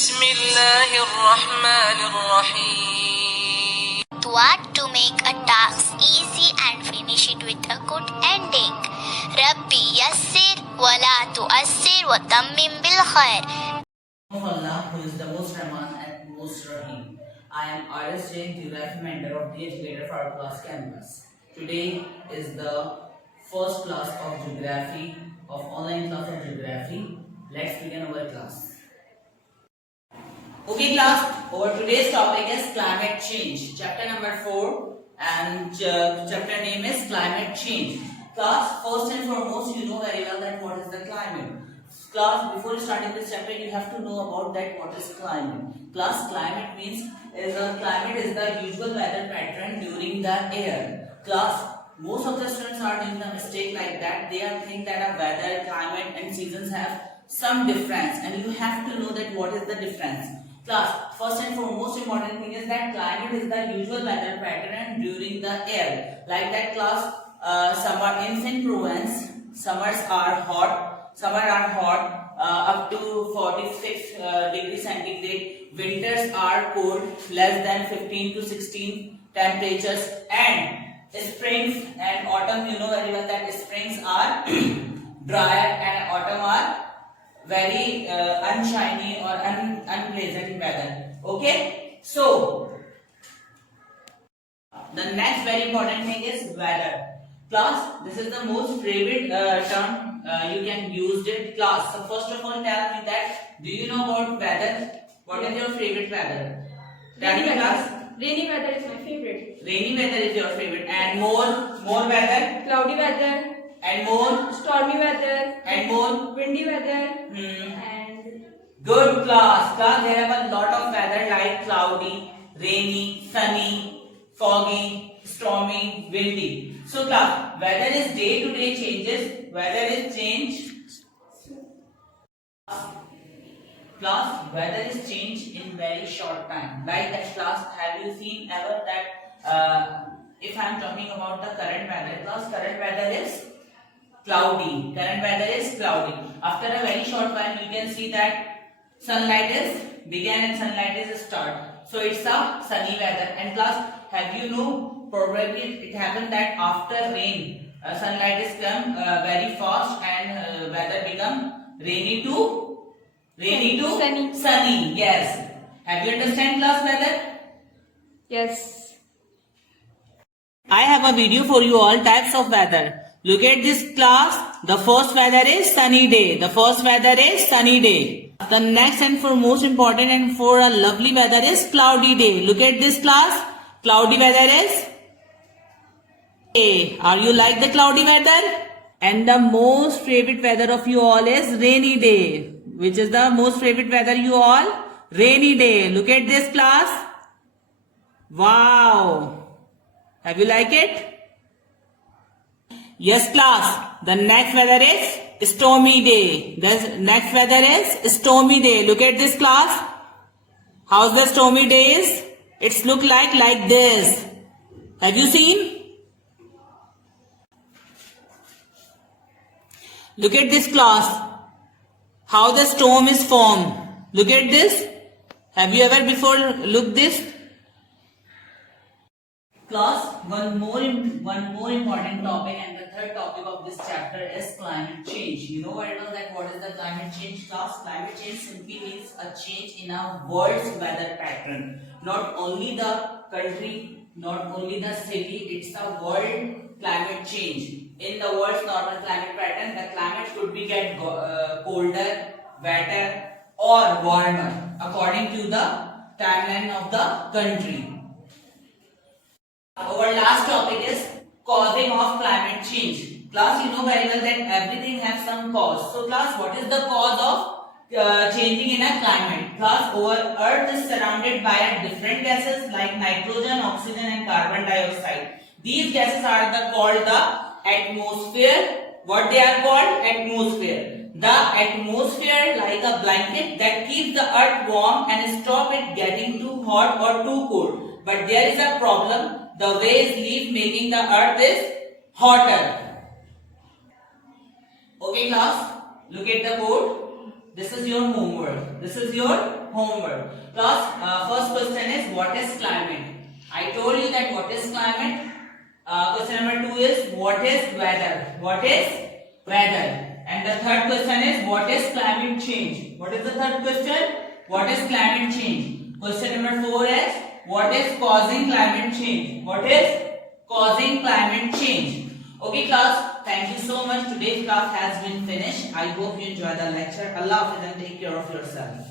بسم الله الرحمن الرحيم. What to make a task easy and finish it with a good ending. Rabbi yassir wa la tu'assir wa tammim bil khair. Of Allah, who is the most Rahman and most Rahim. I am RS Jain, Geography Mentor of the Educator for our class campus. Today is the first class of Geography, of online class of Geography. Let's begin our class. Okay class, our today's topic is climate change. Chapter number 4 and chapter name is climate change. Class, first and foremost, you know very well that what is the climate. Class, before starting this chapter, you have to know about that what is climate. Class, climate means climate is the usual weather pattern during the year. Class, most of the students are doing the mistake like that. They are think that a weather, climate and seasons have some difference, and you have to know that what is the difference. Class, first and foremost important thing is that climate is the usual weather pattern during the year. Like that class, summer in St. Provence, summers are hot. Summer are hot up to 46 degrees centigrade. Winters are cold, less than 15 to 16 temperatures. And springs and autumn, you know very well that springs are drier and autumn are very unshiny or unpleasant weather. Okay, so the next very important thing is weather. Class, this is the most favorite term you can use it. Class, so first of all tell me that do you know about weather? What is your favorite weather? Tell me class. Rainy weather is my favorite. Rainy weather is your favorite. And more weather? Cloudy weather. And more? Stormy weather. And more? Windy weather. And good class. Class, there are a lot of weather like cloudy, rainy, sunny, foggy, stormy, windy. So class, weather is day to day changes. Weather is change. Class, weather is change in very short time. Like that class, have you seen ever that if I am talking about the current weather, class, current weather is cloudy. Current weather is cloudy. After a very short while, you can see that sunlight is began and sunlight is start. So it's a sunny weather. And class, have you know, probably it happened that after rain, sunlight is come very fast and weather become rainy to sunny. Yes. Have you understand class weather? Yes. I have a video for you all types of weather. Look at this class. The first weather is sunny day. The first weather is sunny day. The next and for most important and for a lovely weather is cloudy day. Look at this class. Cloudy weather is day. Are you like the cloudy weather? And the most favorite weather of you all is rainy day. Which is the most favorite weather you all? Rainy day. Look at this class. Wow. Have you like it? Yes class. The next weather is stormy day. The next weather is stormy day. Look at this class. How's the stormy days? It's look like this. Have you seen? Look at this class. How the storm is formed. Look at this. Have you ever before looked this? Class, one more important topic and the third topic of this chapter is climate change. You know very well that what is the climate change class? Climate change simply means a change in our world's weather pattern. Not only the country, not only the city, it's a world climate change. In the world's normal climate pattern, the climate could be get colder, wetter or warmer according to the timeline of the country. Our last topic is causing of climate change. Class, you know very well that everything has some cause. So class, what is the cause of changing in a climate? Class, our earth is surrounded by different gases like nitrogen, oxygen and carbon dioxide. These gases are called the atmosphere. What they are called? Atmosphere. The atmosphere like a blanket that keeps the earth warm and stop it getting too hot or too cold. But there is a problem. The waves leave making the earth is hotter. Okay class, look at the board. This is your homework. This is your homework. Class, first question is what is climate? I told you that what is climate. Question number 2 is what is weather? What is weather? And the third question is what is climate change? What is the third question? What is climate change? Question number 4 is what is causing climate change? What is causing climate change? Okay class, thank you so much. Today's class has been finished. I hope you enjoyed the lecture. Allah Hafiz and take care of yourself.